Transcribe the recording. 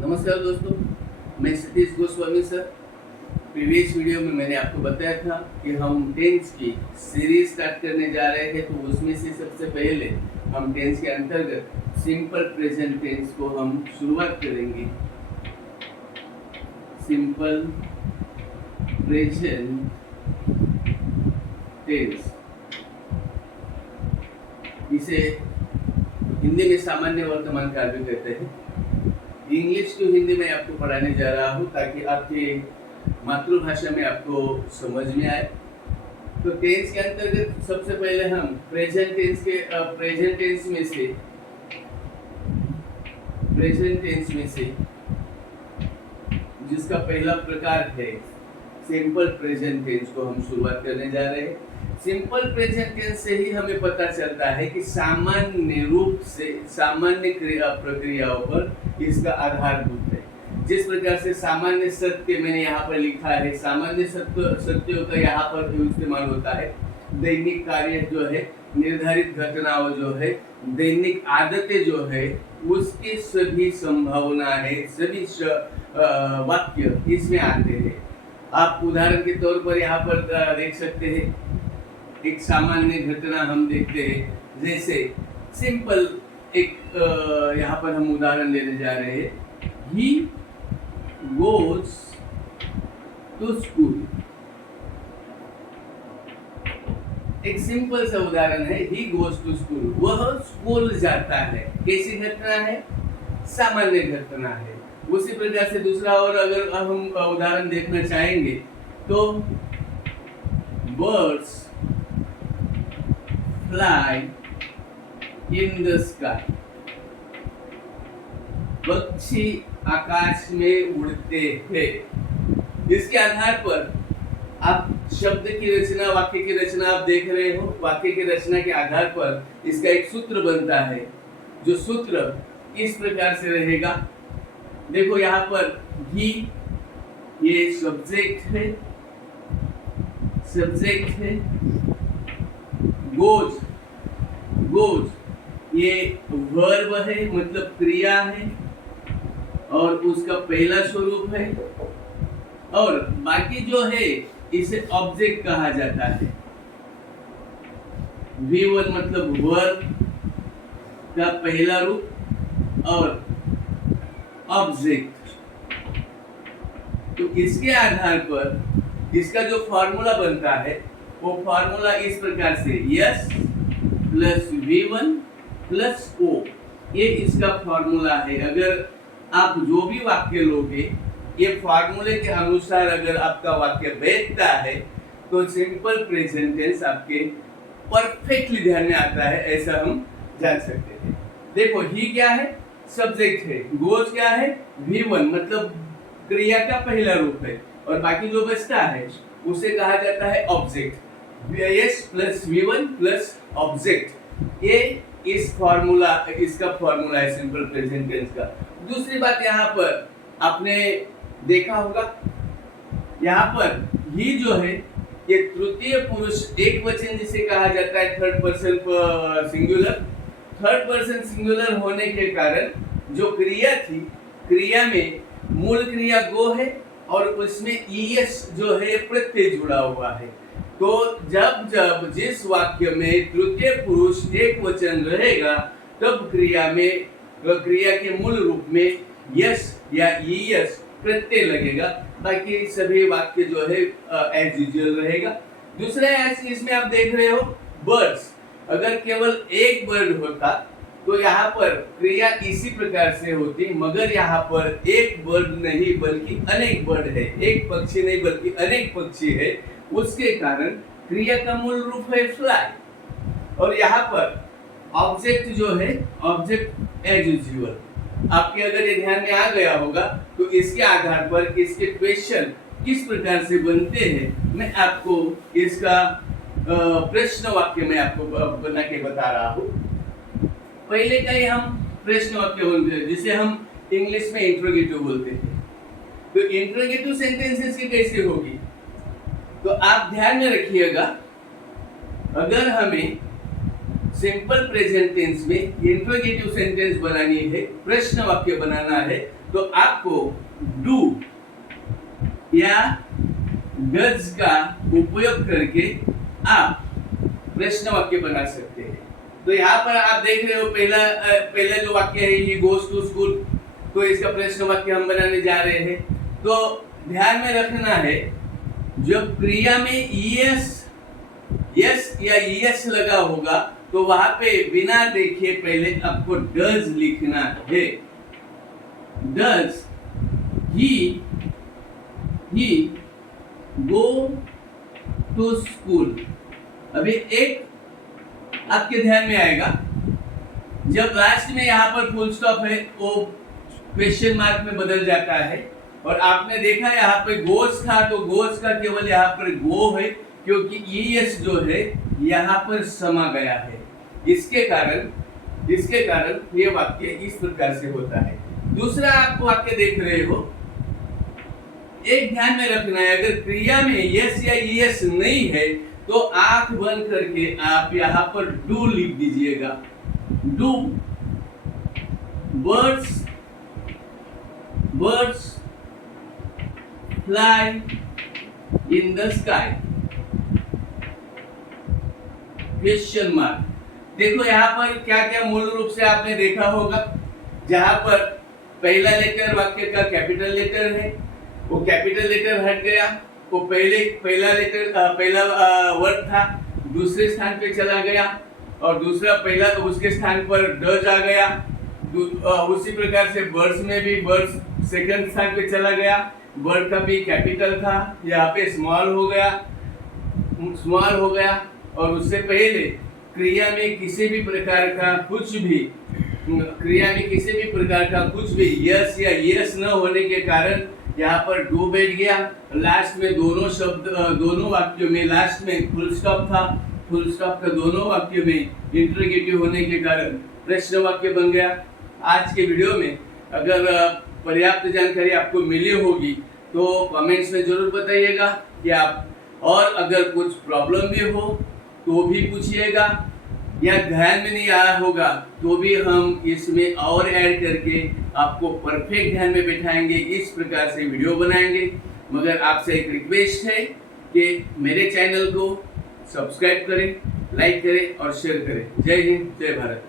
नमस्कार दोस्तों, मैं Satish Goswami sir. Previous video में मैंने आपको बताया था कि हम टेंस की सीरीज स्टार्ट करने जा रहे हैं। तो उसमें से सबसे पहले हम टेंस के अंतर्गत सिंपल प्रेजेंट टेंस को हम शुरुआत करेंगे। सिंपल प्रेजेंट टेंस, इसे हिंदी में सामान्य वर्तमान काल भी कहते हैं। इंग्लिश टू हिंदी में आपको पढ़ाने जा रहा हूँ ताकि आपकी मातृभाषा में आपको समझ में आए। तो टेंस के अंतर्गत सबसे पहले हम प्रेजेंट टेंस में से जिसका पहला प्रकार है सिंपल प्रेजेंट टेंस को हम शुरुआत करने जा रहे हैं। सिंपल प्रेजेंट टेंस से ही हमें पता चलता है कि सामान्य रूप से सामान्य प्रक्रियाओं पर इसका आधारभूत है। जिस प्रकार से सामान्य सत्य मैंने यहाँ पर लिखा है, सामान्य सत्यों का यहाँ पर इस्तेमाल होता है। दैनिक कार्य जो है, निर्धारित घटनाओं जो है, दैनिक आदतें जो है, उसकी सभी संभावना है, सभी वाक्य इसमें आते हैं। आप उदाहरण के तौर पर यहाँ पर देख सकते हैं, एक सामान्य घटना हम देखते हैं। जैसे सिंपल एक यहाँ पर हम उदाहरण लेने जा रहे हैं। ही गोज टू स्कूल, एक सिंपल सा उदाहरण है। ही गोज टू स्कूल, वह स्कूल जाता है। कैसी घटना है? सामान्य घटना है। उसी प्रकार से दूसरा और अगर हम उदाहरण देखना चाहेंगे तो birds fly in the sky, पक्षी आकाश में उड़ते हैं। इसके आधार पर आप शब्द की रचना, वाक्य की रचना आप देख रहे हो। वाक्य की रचना के आधार पर इसका एक सूत्र बनता है। जो सूत्र इस प्रकार से रहेगा, देखो यहाँ पर ही ये सब्जेक्ट है, गोज ये वर्ब है, मतलब क्रिया है और उसका पहला स्वरूप है। और बाकी जो है इसे ऑब्जेक्ट कहा जाता है। V1 मतलब वर्ब का पहला रूप और ऑब्जेक्ट। तो इसके आधार पर इसका जो फॉर्मूला बनता है वो फॉर्मूला इस प्रकार से yes plus V1 plus O, ये इसका फॉर्मूला है। अगर आप जो भी वाक्य लोगे, ये फॉर्मूले के अनुसार अगर आपका वाक्य बैठता है तो सिंपल प्रेजेंट टेंस आपके परफेक्टली ध्यान में आता है, ऐसा हम जान सकते हैं। देखो ही क्या है? सब्जेक्ट है। गोज क्या है? V1 मतलब क्रिया का पहला रूप है और बाकी जो बचता है उसे कहा जाता है object. Yes plus V1 plus object, ये इसका फॉर्मूला है सिंपल प्रेजेंट टेंस का। दूसरी बात यहाँ पर आपने देखा होगा, यहाँ पर ही जो है ये तृतीय पुरुष एक वचन जिसे कहा जाता है third person singular. Third person singular होने के कारण जो क्रिया थी, क्रिया में मूल क्रिया गो है और उसमें ईएस जो है प्रत्यय जुड़ा हुआ है। तो जब जिस वाक्य में तृतीय पुरुष एक वचन रहेगा तब क्रिया के मूल रूप में यस या ईएस प्रत्यय लगेगा। बाकी सभी वाक्य जो है एज यूजुअल रहेगा। दूसरा इसमें आप देख रहे हो बर्ड्स, अगर केवल एक बर्ड होता तो यहाँ पर क्रिया इसी प्रकार से होती, मगर यहाँ पर एक बर्ड नहीं बल्कि अनेक बर्ड है। एक पक्षी नहीं बल्कि अनेक पक्षी है, उसके कारण क्रिया का मूल रूप है फ्लाई। और यहाँ पर ऑब्जेक्ट जो है, ऑब्जेक्ट एज यूजुअल। आपके अगर ये ध्यान में आ गया होगा तो इसके आधार पर इसके क्वेश्चन किस प्रकार से बनते हैं मैं आपको इसका प्रश्न वाक्य में आपको बना के बता रहा हूँ। पहले का ही हम प्रश्न वाक्य बोलते हैं जिसे हम इंग्लिश में इंट्रोगेटिव बोलते हैं। तो इंट्रोगेटिव सेंटेंसेस की कैसे होगी? तो आप ध्यान में रखिएगा, अगर हमें सिंपल प्रेजेंट टेंस में इंट्रोगेटिव सेंटेंस बनानी है, प्रश्न वाक्य बनाना है, तो आपको डू या डज का उपयोग करके आप प्रश्न वाक्य बना सकते हैं। तो यहाँ पर आप देख रहे हो पहला जो वाक्य है ही गोज टू स्कूल, तो इसका प्रश्न वाक्य हम बनाने जा रहे हैं। तो ध्यान में रखना है जब क्रिया में यस या यस लगा होगा तो वहां पे बिना देखे पहले आपको डज लिखना है। Does he go to school. अभी एक आपके ध्यान में आएगा, जब लास्ट में यहाँ पर फुल स्टॉप है वो क्वेश्चन मार्क में बदल जाता है, और आपने देखा यहाँ पे गोस था तो गोस का केवल यहाँ पर गो है, क्योंकि ईएस जो है यहाँ पर समा गया है। इसके कारण ये वाक्य इस प्रकार से होता है। दूसरा आप वाक्य देख रहे हो, एक ध्यान में रखना है, अगर क्रिया में यस या ईएस नहीं है तो आंख बंद करके आप यहाँ पर डू लिख दीजिएगा। Do birds fly in the sky question mark. देखो यहाँ पर क्या क्या मूल रूप से आपने देखा होगा, जहां पर पहला लेटर वाक्य का कैपिटल लेटर है, वो कैपिटल लेटर हट गया, वो पहला वर्ड था दूसरे स्थान पे चला गया, और दूसरा पहला उसके स्थान पर डज आ गया। उसी प्रकार से बर्ड्स में भी बर्ड्स सेकंड स्थान पे चला गया, वर्ड का भी कैपिटल था, यहाँ पे स्मॉल हो गया। और उससे पहले क्रिया में किसी भी प्रकार का कुछ भी यस या यस न होने के कारण यहाँ पर डू बैठ गया। लास्ट में दोनों वाक्यों में लास्ट में फुल स्टॉप था, फुल स्टॉप का दोनों वाक्यों में इंटरोगेटिव होने के कारण प्रश्न वाक्य बन गया। आज के वीडियो में अगर पर्याप्त जानकारी आपको मिली होगी तो कमेंट्स में जरूर बताइएगा कि आप, और अगर कुछ प्रॉब्लम भी हो तो भी पूछिएगा, या ध्यान में नहीं आया होगा तो भी हम इसमें और ऐड करके आपको परफेक्ट ध्यान में बैठाएंगे, इस प्रकार से वीडियो बनाएंगे। मगर आपसे एक रिक्वेस्ट है कि मेरे चैनल को सब्सक्राइब करें, लाइक करें और शेयर करें। जय हिंद, जय भारत।